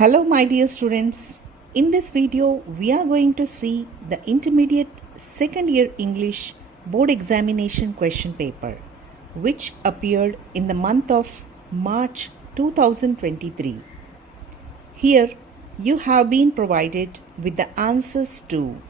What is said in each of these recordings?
Hello my dear students. In this video we are going to see the intermediate second year English board examination question paper which appeared in the month of March 2023. Here you have been provided with the answers to.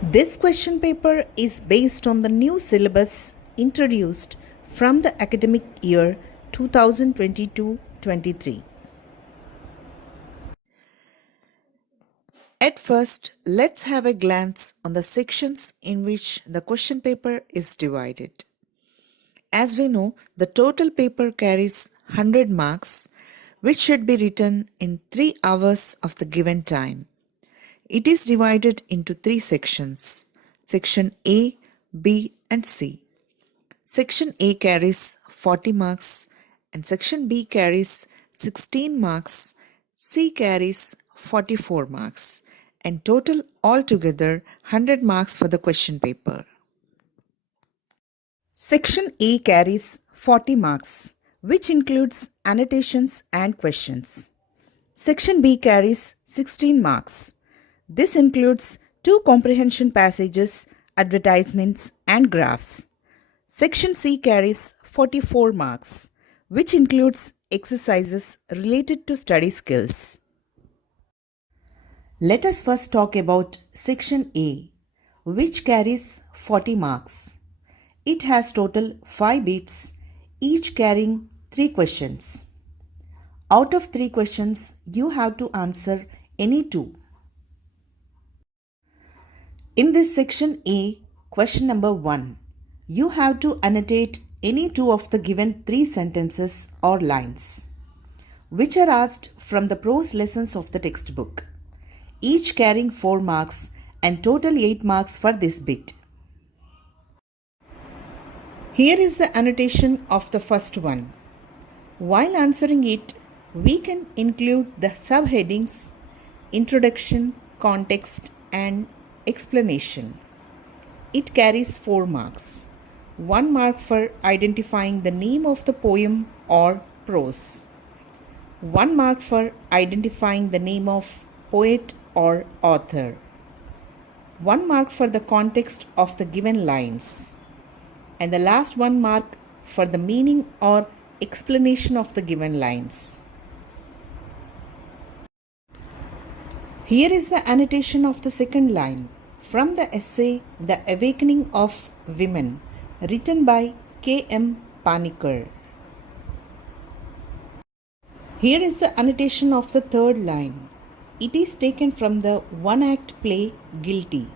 This question paper is based on the new syllabus introduced from the academic year 2022-23. At first, let's have a glance on the sections in which the question paper is divided. As we know, the total paper carries 100 marks, which should be written in 3 hours of the given time. It is divided into 3 sections, Section A, B and C. Section A carries 40 marks and Section B carries 16 marks, C carries 44 marks and total altogether 100 marks for the question paper. Section A carries 40 marks, which includes annotations and questions. Section B carries 16 marks. This includes 2 comprehension passages, advertisements and graphs. Section C carries 44 marks, which includes exercises related to study skills. Let us first talk about Section A, which carries 40 marks. It has total 5 bits, each carrying 3 questions. Out of 3 questions, you have to answer any 2. In this Section A, question number 1, you have to annotate any 2 of the given 3 sentences or lines, which are asked from the prose lessons of the textbook, each carrying 4 marks and total 8 marks for this bit. Here is the annotation of the first one. While answering it, we can include the subheadings, introduction, context and explanation. It carries 4 marks. 1 mark for identifying the name of the poem or prose. 1 mark for identifying the name of poet or author. 1 mark for the context of the given lines. And the last 1 mark for the meaning or explanation of the given lines. Here is the annotation of the second line from the essay The Awakening of Women, written by K.M. Panikkar. Here is the annotation of the third line. It is taken from the one-act play Guilty.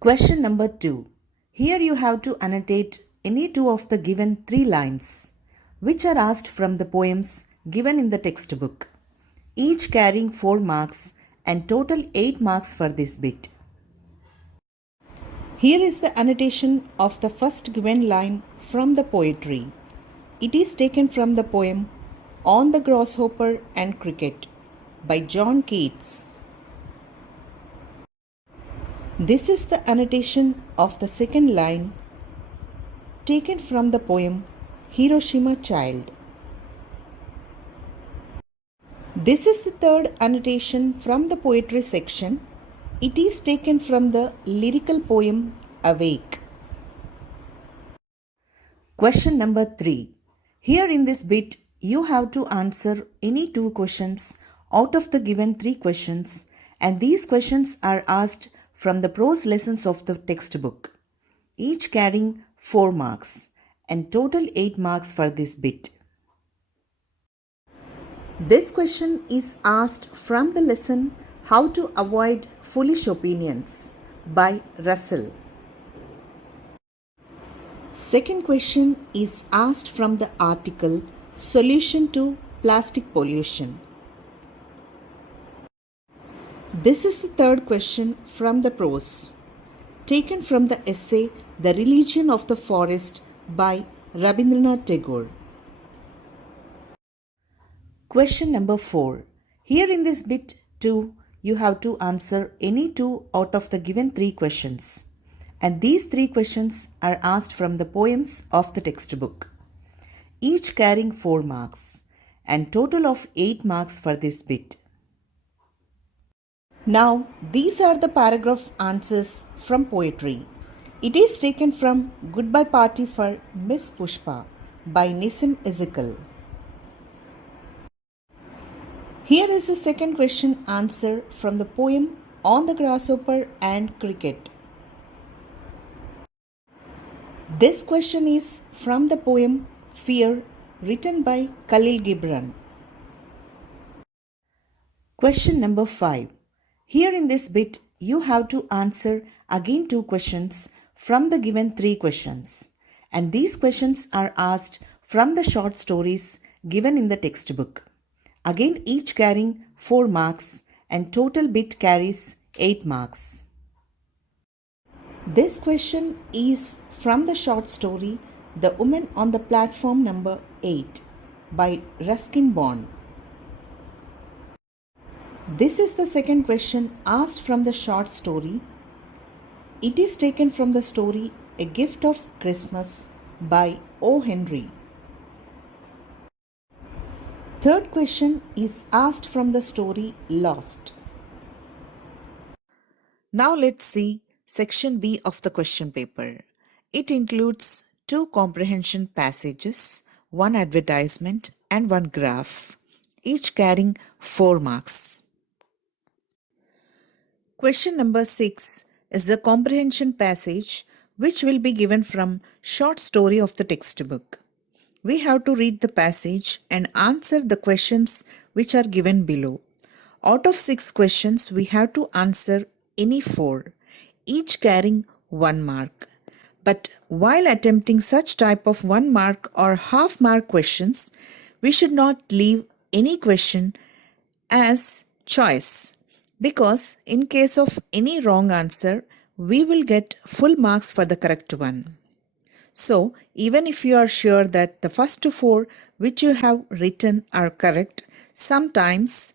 Question number 2. Here you have to annotate any 2 of the given 3 lines, which are asked from the poems given in the textbook, each carrying 4 marks and total 8 marks for this bit. Here is the annotation of the first given line from the poetry. It is taken from the poem On the Grasshopper and Cricket by John Keats. This is the annotation of the second line taken from the poem Hiroshima Child. This is the third annotation from the poetry section. It is taken from the lyrical poem Awake. Question number 3. Here in this bit, you have to answer any 2 questions out of the given 3 questions, and these questions are asked from the prose lessons of the textbook, each carrying 4 marks and total 8 marks for this bit. This question is asked from the lesson How to Avoid Foolish Opinions by Russell. Second question is asked from the article Solution to Plastic Pollution. This is the third question from the prose, taken from the essay The Religion of the Forest by Rabindranath Tagore. Question number 4. Here in this bit 2, you have to answer any 2 out of the given 3 questions. And these 3 questions are asked from the poems of the textbook, each carrying 4 marks, and total of 8 marks for this bit. Now, these are the paragraph answers from poetry. It is taken from Goodbye Party for Miss Pushpa by Nissim Ezekiel. Here is the second question answer from the poem On the Grasshopper and Cricket. This question is from the poem Fear, written by Khalil Gibran. Question number 5. Here in this bit, you have to answer again 2 questions from the given 3 questions. And these questions are asked from the short stories given in the textbook. Again, each carrying 4 marks, and total bit carries 8 marks. This question is from the short story The Woman on the Platform number 8 by Ruskin Bond. This is the second question asked from the short story. It is taken from the story A Gift of Christmas by O. Henry. Third question is asked from the story Lost. Now let's see section B of the question paper. It includes 2 comprehension passages, 1 advertisement and 1 graph, each carrying 4 marks. Question number 6 is the comprehension passage which will be given from short story of the textbook. We have to read the passage and answer the questions which are given below. Out of 6 questions, we have to answer any 4, each carrying 1 mark. But while attempting such type of 1 mark or half mark questions, we should not leave any question as choice, because in case of any wrong answer, we will get full marks for the correct one. So, even if you are sure that the first 4 which you have written are correct, sometimes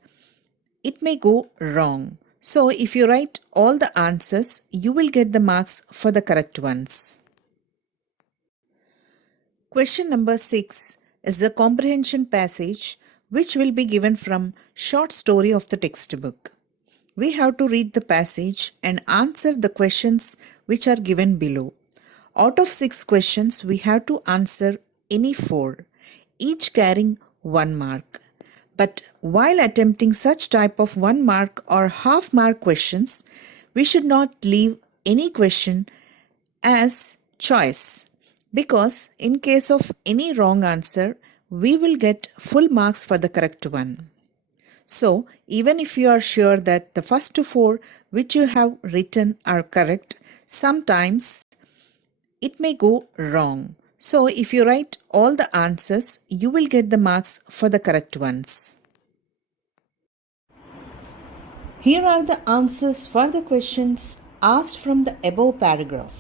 it may go wrong. So, if you write all the answers, you will get the marks for the correct ones. Question number 6 is the comprehension passage which will be given from short story of the textbook. We have to read the passage and answer the questions which are given below. Out of 6 questions, we have to answer any 4, each carrying 1 mark. But while attempting such type of 1 mark or half mark questions, we should not leave any question as choice, because in case of any wrong answer, we will get full marks for the correct one. So, even if you are sure that the first 4 which you have written are correct, sometimes it may go wrong. So, if you write all the answers, you will get the marks for the correct ones. Here are the answers for the questions asked from the above paragraph.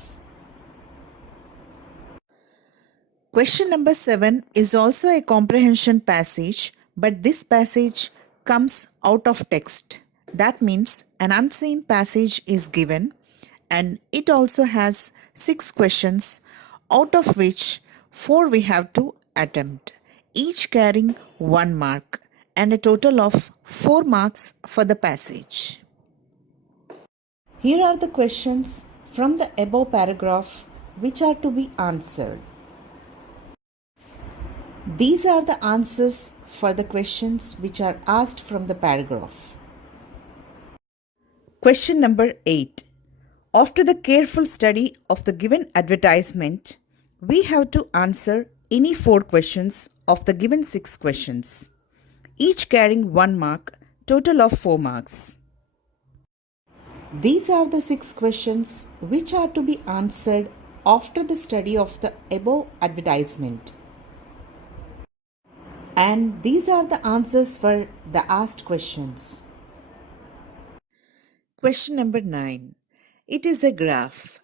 Question number 7 is also a comprehension passage, but this passage comes out of text. That means an unseen passage is given, and it also has 6 questions, out of which 4 we have to attempt, each carrying 1 mark, and a total of 4 marks for the passage. Here are the questions from the above paragraph which are to be answered. These are the answers for the questions which are asked from the paragraph. Question number 8. After the careful study of the given advertisement, we have to answer any 4 questions of the given 6 questions, each carrying 1 mark, total of 4 marks. These are the 6 questions which are to be answered after the study of the above advertisement. And these are the answers for the asked questions. Question number 9. It is a graph.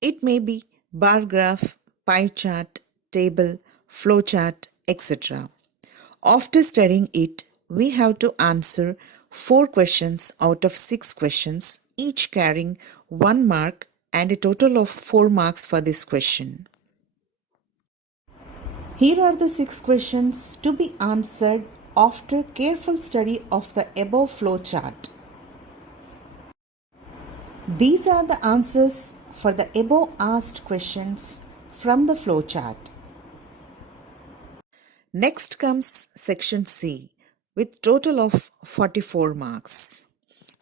It may be bar graph, pie chart, table, flow chart, etc. After studying it, we have to answer 4 questions out of 6 questions, each carrying 1 mark and a total of 4 marks for this question. Here are the 6 questions to be answered after careful study of the above flow chart. These are the answers for the above asked questions from the flow chart. Next comes section C with total of 44 marks,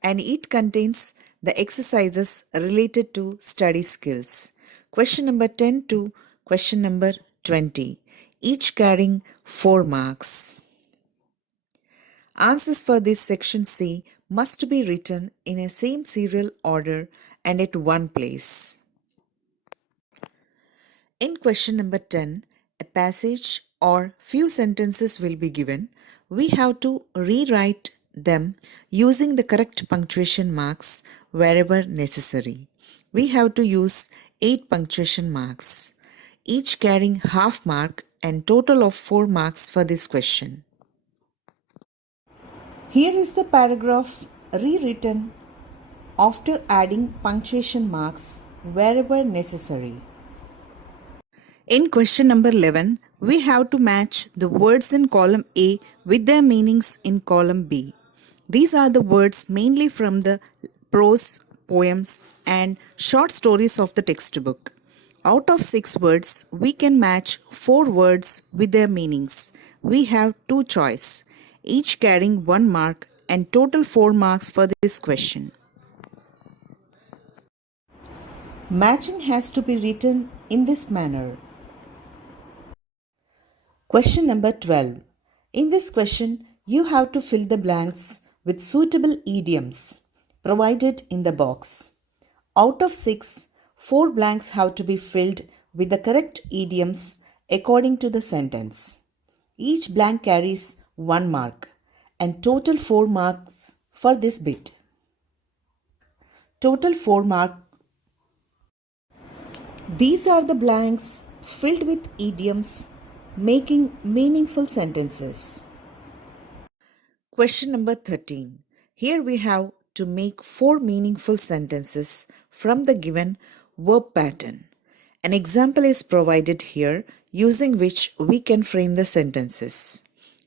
and it contains the exercises related to study skills. Question number 10 to question number 20, each carrying 4 marks. Answers for this section C must be written in a same serial order and at one place. In question number 10, a passage or few sentences will be given. We have to rewrite them using the correct punctuation marks wherever necessary. We have to use 8 punctuation marks, each carrying half mark and total of 4 marks for this question. Here is the paragraph rewritten after adding punctuation marks wherever necessary. In question number 11, we have to match the words in column A with their meanings in column B. These are the words mainly from the prose, poems, and short stories of the textbook. Out of 6 words, we can match 4 words with their meanings. We have 2 choices, each carrying 1 mark and total 4 marks for this question. Matching has to be written in this manner. Question number 12. In this question, you have to fill the blanks with suitable idioms provided in the box. Out of 6, 4 blanks have to be filled with the correct idioms according to the sentence. Each blank carries 1 mark and total 4 marks for this bit. Total 4 marks. These are the blanks filled with idioms making meaningful sentences. Question number 13. Here we have to make 4 meaningful sentences from the given verb pattern. An example is provided here using which we can frame the sentences,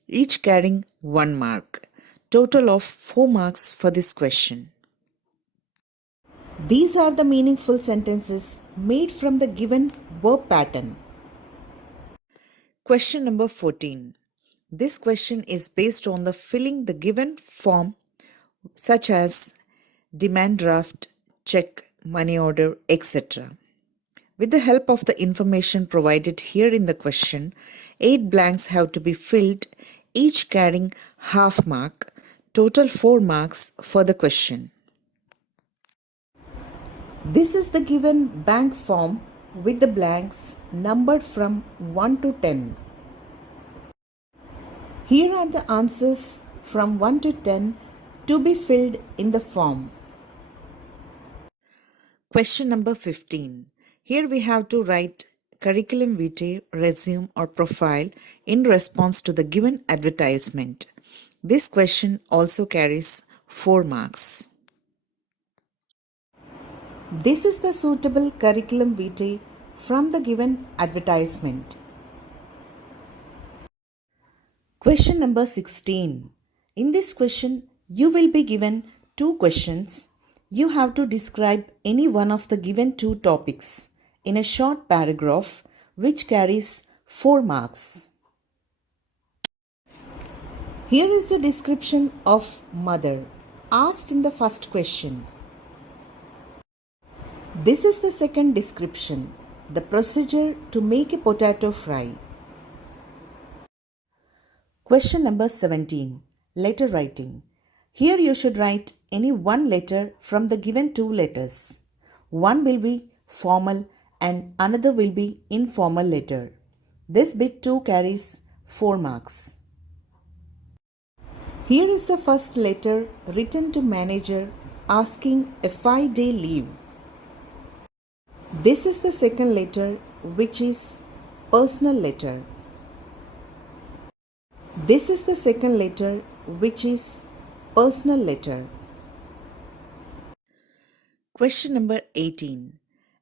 each carrying 1 mark. Total of 4 marks for this question. These are the meaningful sentences made from the given verb pattern. Question number 14. This question is based on the filling the given form such as demand draft, check, money order, etc. With the help of the information provided here in the question, 8 blanks have to be filled, each carrying half mark, total 4 marks for the question. This is the given bank form with the blanks numbered from 1 to 10. Here are the answers from 1 to 10 to be filled in the form. Question number 15. Here we have to write curriculum vitae, resume or profile in response to the given advertisement. This question also carries 4 marks. This is the suitable curriculum vitae from the given advertisement. Question number 16. In this question, you will be given 2 questions. You have to describe any one of the given 2 topics in a short paragraph which carries 4 marks. Here is the description of mother asked in the first question. This is the second description, the procedure to make a potato fry. Question number 17, letter writing. Here you should write any one letter from the given 2 letters. One will be formal and another will be informal letter. This bit too carries 4 marks. Here is the first letter written to manager asking a 5-day leave. This is the second letter, which is personal letter. This is the second letter, which is personal letter. Question number 18.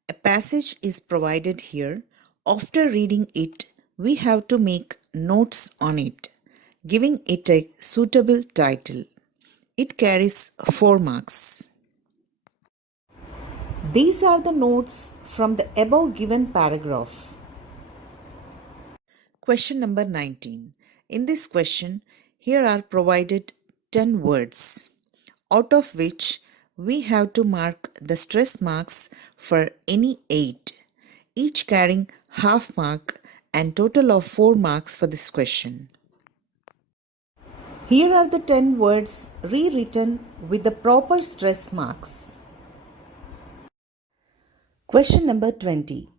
A passage is provided here. After reading it, We have to make notes on it, giving it a suitable title. It carries 4 marks. These are the notes from the above given paragraph. Question number 19. In this question, here are provided 10 words, out of which we have to mark the stress marks for any 8, each carrying half mark and total of 4 marks for this question. Here are the 10 words rewritten with the proper stress marks. Question number 20.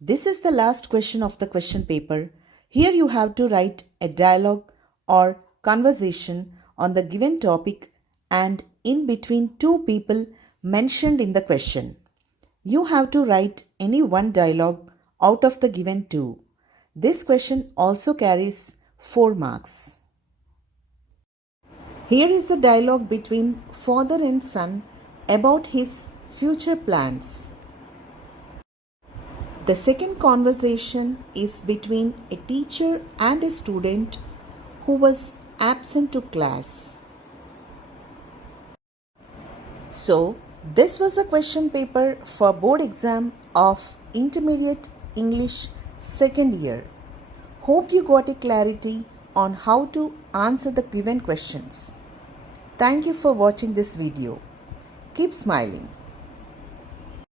This is the last question of the question paper. Here you have to write a dialogue or conversation on the given topic and in between two people mentioned in the question. You have to write any one dialogue out of the given two. This question also carries 4 marks. Here is a dialogue between father and son about his future plans. The second conversation is between a teacher and a student who was absent to class. So, this was a question paper for board exam of Intermediate English second year. Hope you got a clarity on how to answer the given questions. Thank you for watching this video. Keep smiling.